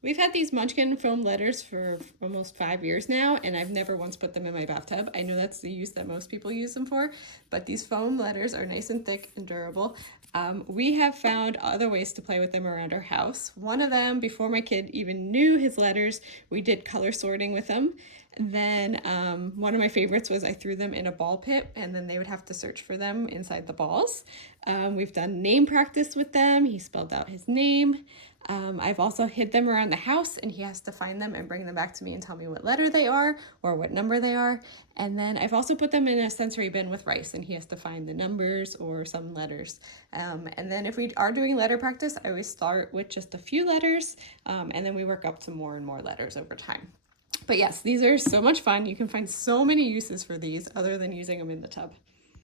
We've had these Munchkin foam letters for almost 5 years now, and I've never once put them in my bathtub. I know that's the use that most people use them for, but these foam letters are nice and thick and durable. We have found other ways to play with them around our house. One of them, before my kid even knew his letters, we did color sorting with them. Then one of my favorites was I threw them in a ball pit, and then they would have to search for them inside the balls. We've done name practice with them. He spelled out his name. I've also hid them around the house, and he has to find them and bring them back to me and tell me what letter they are or what number they are. And then I've also put them in a sensory bin with rice, and he has to find the numbers or some letters. And then if we are doing letter practice, I always start with just a few letters, and then we work up to more and more letters over time. But yes, these are so much fun. You can find so many uses for these other than using them in the tub.